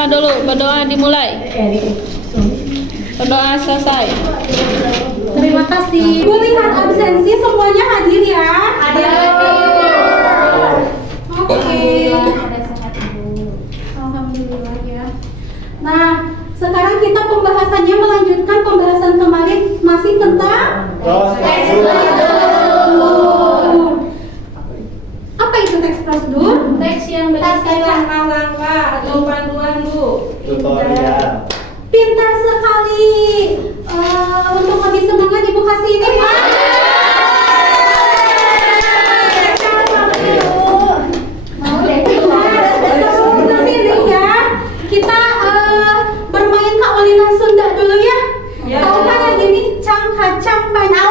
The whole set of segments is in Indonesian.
Berdoa dulu, berdoa dimulai. Berdoa selesai. Terima kasih. Bu, lihat absensi semuanya hadir ya. Hadir. Oke. Alhamdulillah ya. Nah, sekarang kita pembahasannya melanjutkan pembahasan kemarin masih tentang teks prosedur. Apa itu teks prosedur? Teks yang berisi langkah-langkah atau panduan, Bu. Tutorial. Pintar sekali. Untuk lebih semangat Ibu kasih ini Pak. Kita bermain kaulinan Sunda dulu ya. Tahu kan yang ini cang-kacang panjang.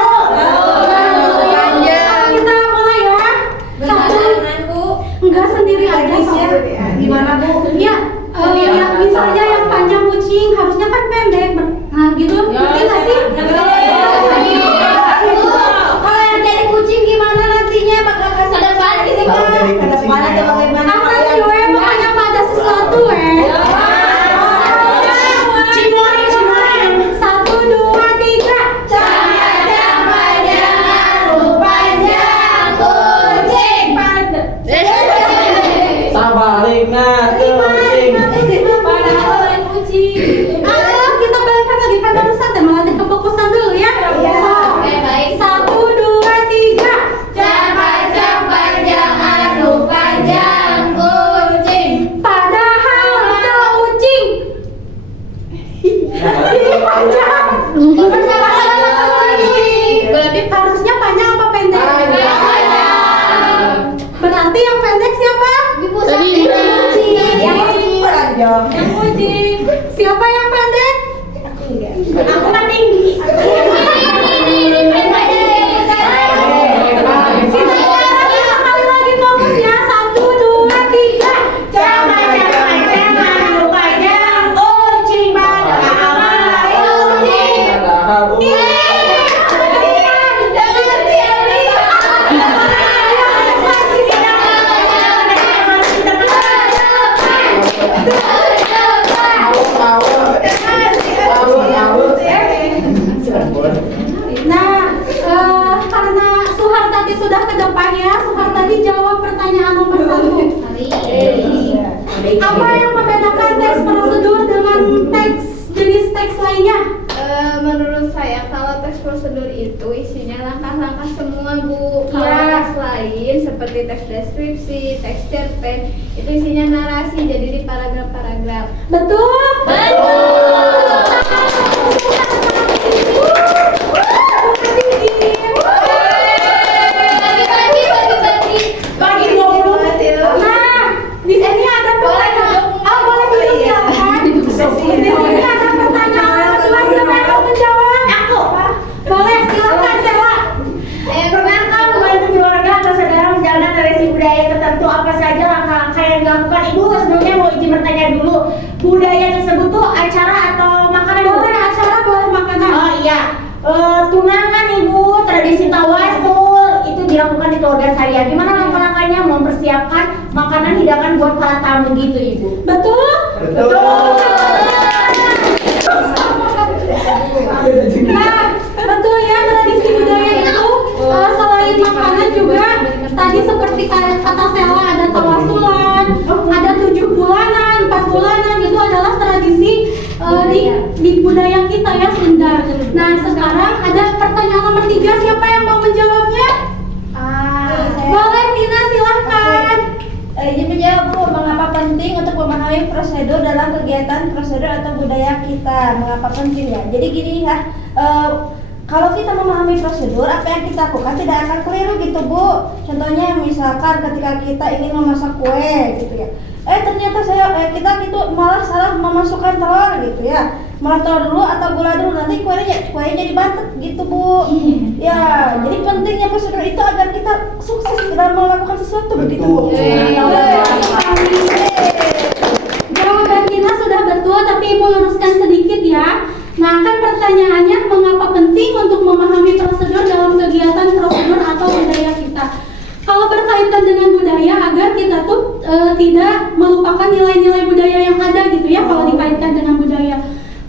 Kita mulai ya. Satu. Enggak sendiri aja ya. Gimana, Bu? Ya, misalnya yang panjang kucing harusnya kan pendek. Nah, gitu. Ngerti nggak sih? Kalau yang jadi kucing gimana nantinya? Bakal kasih depan gitu kan? Ke depan atau bagaimana? Akan gue makanya ada sesuatu Cimori. 1, 2, 3. Cang-kacang panjang, panjang kucing. Sabarina kucing. Padahal kucing. Kita balikan lagi kan barusan teh malah kefokusan dulu ya. Baik. 1, 2, 3. Cang-kacang panjang, panjang kucing. Padahal ada ucing. Ini panjang. Berarti harusnya panjang apa pendek? Berarti yang pendek siapa? Yang kucing. Siapa yang pendek? Aku kan tinggi. Sekali lagi fokus ya. 1, 2, 3. Cang-kacang panjang, panjang kucing. Padahal kucing. Nah, karena Suhar tadi sudah ke depan ya, Suhar tadi jawab pertanyaan nomor 1. Apa yang membedakan teks prosedur dengan jenis teks lainnya? Menurut saya kalau teks prosedur itu isinya langkah-langkah semua, Bu. Kalau Ya. teks lain seperti teks deskripsi, teks cerpen itu isinya narasi jadi di paragraf-paragraf. Betul? Bagi 20. Nah, di sini ada pertanyaan. Boleh dulu silakan. Di sini ada pertanyaan kedua, siapa yang mau menjawab? Aku. Boleh, silakan Sela. Pernahkah membantu keluarga atau saudara menjalankan tradisi budaya tertentu? Apa saja langkah-langkah yang dilakukan? Ibu sebelumnya mau izin bertanya dulu. Budaya tersebut tuh acara atau makanan? Boleh acara, boleh makanan. Oh iya. Tunangan Ibu, tradisi tawasul itu dilakukan di keluarga saya. Gimana langkah-langkahnya mempersiapkan makanan hidangan buat para tamu gitu, Ibu? Betul? Nah, betul ya, tradisi budaya itu selain makanan juga tadi seperti kata Sela ada tawasulan, ada 7 bulanan, 4 bulanan, itu adalah tradisi di budaya kita ya Sunda. Nah, sekarang ada pertanyaan nomor 3, siapa yang mau menjawabnya? Boleh Tina, silahkan. Izin menjawab, Bu. Mengapa penting untuk memahami prosedur dalam kegiatan prosedur atau budaya kita? Mengapa penting ya? Jadi gini ya, kalau kita memahami prosedur, apa yang kita lakukan tidak akan keliru gitu, Bu. Contohnya misalkan ketika kita ingin memasak kue gitu ya. Ternyata kita gitu malah salah memasukkan telur gitu ya. Malah telur dulu atau gula dulu, nanti kuenya jadi bantet gitu, Bu. Ya, jadi pentingnya prosedur itu agar kita sukses dalam melakukan sesuatu begitu, Bu. Jawaban Tina sudah betul, tapi Ibu luruskan sedikit ya. Nah, kan pertanyaannya mengapa penting untuk memahami prosedur dalam kegiatan prosedur atau budaya kita. Kalau berkaitan dengan budaya agar kita tuh tidak melupakan nilai-nilai budaya yang ada gitu ya kalau dikaitkan dengan budaya.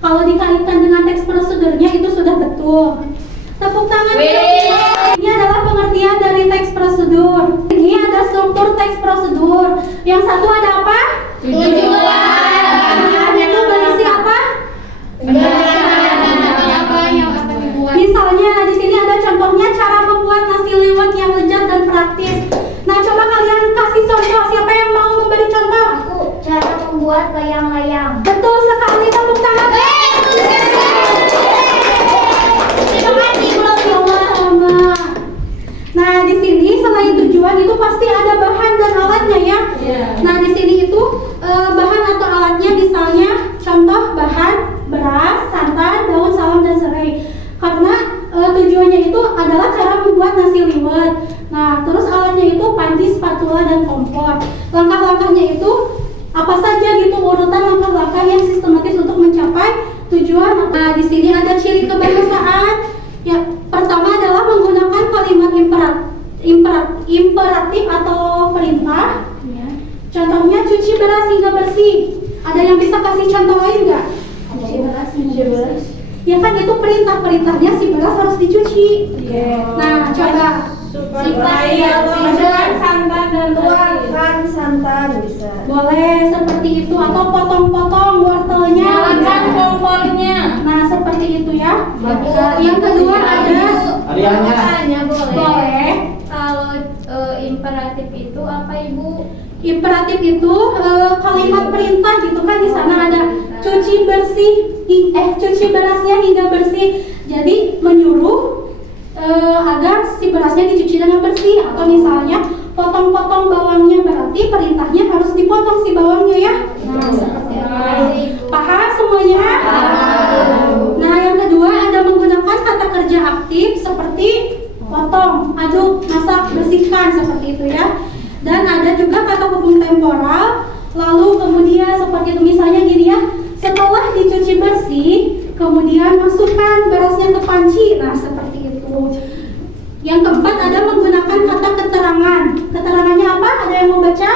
Kalau dikaitkan dengan teks prosedurnya itu sudah betul. Tepuk tangan. Ini adalah pengertian dari teks prosedur. Ini ada struktur teks prosedur. Yang satu ada apa? Tujuan. Itu berisi apa? Misalnya di sini ada contohnya cara membuat nasi liwet yang lezat dan praktis. Nah, coba kalian kasih contoh. Siapa yang mau memberi contoh? Aku cara membuat layang-layang. Betul sekali, tepuk tangan. Terima kasih, sama-sama. Nah, di sini selain tujuan itu pasti ada bahan dan alatnya ya. Nah, di sini itu bahan atau alatnya misalnya contoh bahan beras, santan, daun salam dan serai. Karena tujuannya itu adalah cara membuat nasi liwet. Nah, terus alatnya itu panci, spatula dan kompor. Langkah-langkahnya itu apa saja gitu, urutan langkah-langkah yang sistematis untuk mencapai tujuan. Nah, di sini ada ciri kebahasaan. Ya, pertama adalah menggunakan kalimat imperatif atau perintah. Contohnya cuci beras hingga bersih. Ada yang bisa kasih contoh lain nggak? Cuci beras. Ya kan itu perintahnya si beras harus dicuci. Nah, coba Supaya santan dan Tuangkan santan bisa. boleh seperti itu atau potong-potong wortelnya. nyalakan kompornya. Nah, seperti itu ya. Yang kedua ada Hariannya. boleh. Kalau imperatif itu apa Ibu? Imperatif itu kalimat perintah gitu kan, di sana ada cuci berasnya hingga bersih. Jadi menyuruh agar si berasnya dicuci dengan bersih, atau misalnya potong-potong bawangnya, berarti perintahnya harus dipotong si bawangnya ya. Nah, seperti itu. Paham semuanya? Nah, yang kedua ada menggunakan kata kerja aktif seperti potong, aduk, masak, bersihkan, seperti itu ya. Dan ada juga kata hubung temporal, lalu kemudian seperti itu, misalnya gini ya, setelah dicuci bersih, kemudian masukkan berasnya ke panci. Nah, seperti itu. Yang keempat ada menggunakan kata keterangan. Keterangannya apa? Ada yang mau baca?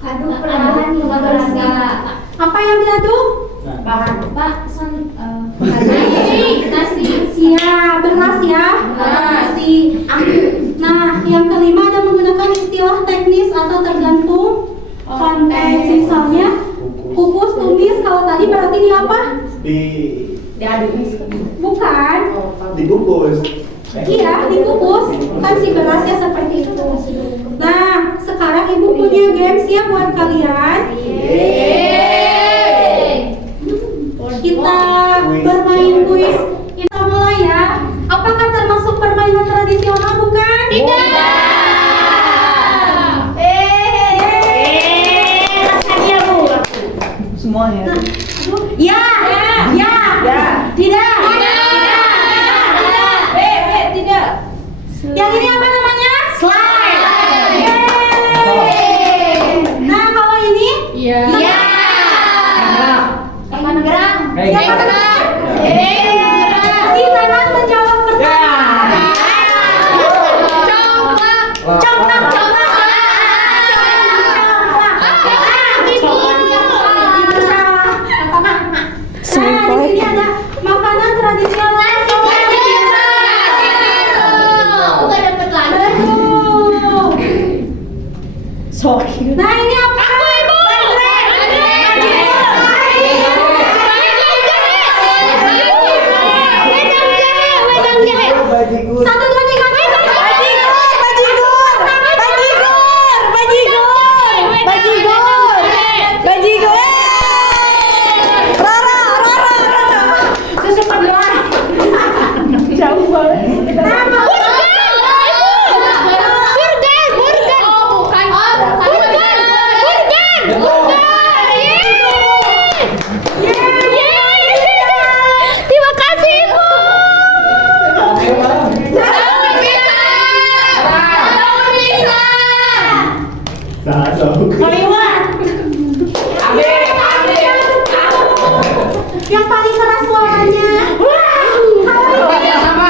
Aduk perlahan hingga bersih. Apa yang diaduk? Nasi. Siap, beras ya. Nasi. Nah, yang kelima ada menggunakan istilah teknis atau tergantung konteks. Misalnya kukus, tumis. Kalau tadi berarti di apa? Diaduk. Bukan. Dibungkus. Iya, dikukus. Kan si berasnya seperti itu. Nah, sekarang ibu punya games ya buat kalian. Kita bermain kuis. Kita mulai ya. Apakah termasuk permainan tradisional? Bukan? Rasanya Bu. Semuanya. Ya. Tidak. Yang ini apa namanya? Slide. Nah, kalau ini? Iya. Ya. Kapan gerak? Siapa benar? Si kanan menjawab pertama. Coklat. Nah, di sini ada makanan tradisional. Bukan dapat lagi. Betul. Nah, ini apa? Bajigur. 1, 2, 3, Susu penuh. Jauh banget. Terima kasih Ibu. Satu. yang paling keras suaranya. Kerja sama.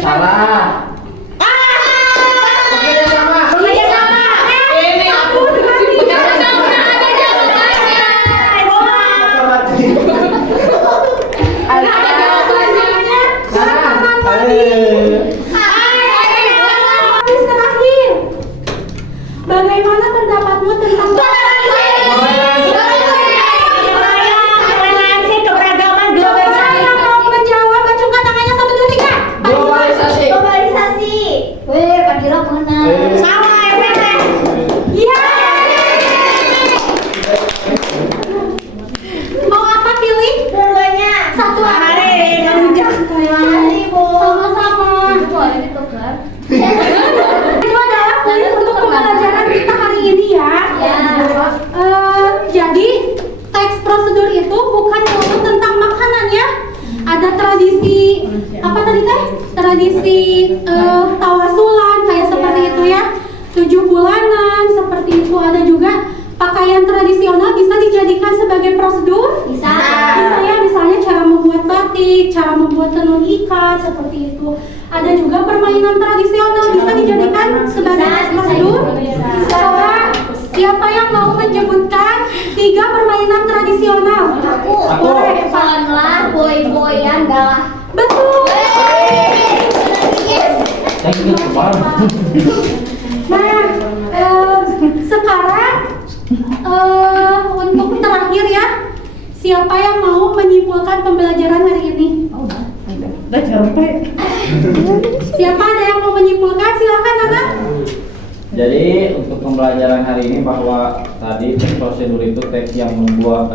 Salah. Bekerja sama. Bekerja sama. Ini aku. Terakhir, bagaimana pendapatmu tentang Toleransi, keberagaman, Siapa globalisasi. yang mau menjawab? Acungkan tangannya 1, 2, 3. Globalisasi. Globalisasi. Weh, Pak Dira menang. Sama FPT. Iya. Mau apa pilih? Dua-duanya. Satu apa? Mari, kamu jangan. Terima kasih, Bu. Sama-sama. Boleh ditukar. Itu adalah kuis untuk pembelajaran kita hari ini ya. Ya. Jadi teks prosedur itu bukan melulu tentang makanan ya. Ada tradisi apa tadi teh? Tradisi tawasulan kayak seperti itu ya. 7 bulanan seperti itu. Ada juga pakaian tradisional bisa dijadikan sebagai prosedur. Bisa. Bisa ya, misalnya cara membuat batik, cara membuat tenun ikat seperti itu. Ada juga permainan tradisional bisa dijadikan sebagai Bisa, prosedur. bisa. Coba siapa yang mau menyebutkan 3 permainan tradisional? Aku. Boleh. Soalnya boy-boyan galah. Betul. Nah, sekarang untuk terakhir ya, siapa yang mau menyimpulkan pembelajaran hari ini? Udah capek. Siapa ada yang mau menyimpulkan? Silakan Nana. Jadi untuk pembelajaran hari ini bahwa tadi prosedur itu teks yang membuat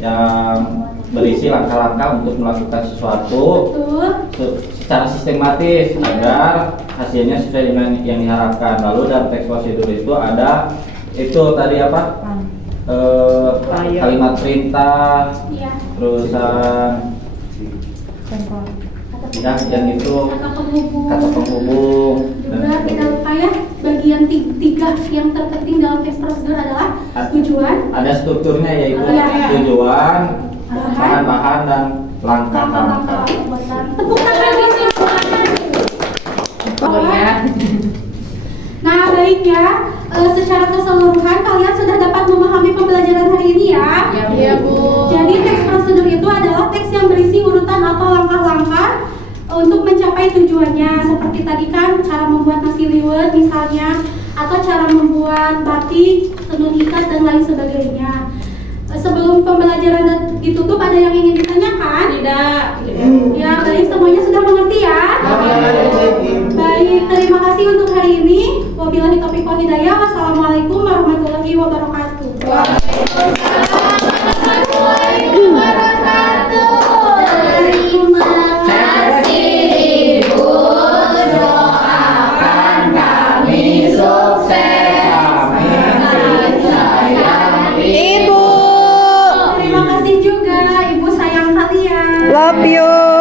yang berisi langkah-langkah untuk melakukan sesuatu Betul. secara sistematis agar hasilnya sesuai dengan yang diharapkan. Lalu dalam teks prosedur itu ada itu tadi apa? Kalimat perintah, Iya. terusan ya yang itu Kata penghubung. kata penghubung Juga tidak lupa ya, bagian 3 yang terpenting dalam teks prosedur adalah tujuan, ada strukturnya yaitu Iya. tujuan, Bahan. bahan-bahan dan langkah-langkah langkah-langkah. pembuatan. Tepuk tangan di sini. Nah, baik ya. Secara keseluruhan kalian sudah dapat memahami pembelajaran hari ini ya. Iya, Bu. Jadi teks prosedur itu adalah teks yang berisi urutan atau langkah-langkah untuk mencapai tujuannya. Seperti tadi kan cara membuat nasi liwet misalnya, atau cara membuat batik, tenun ikat dan lain sebagainya. Sebelum pembelajaran ditutup ada yang ingin ditanyakan? Tidak. Ya, baik semuanya sudah mengerti ya? Baik, terima kasih untuk hari ini. Wabillahi taufiq wal hidayah. Wassalamualaikum warahmatullahi wabarakatuh. Terima kasih, Ibu. Doakan kami sukses. Terima kasih juga Ibu sayang kalian. Love you.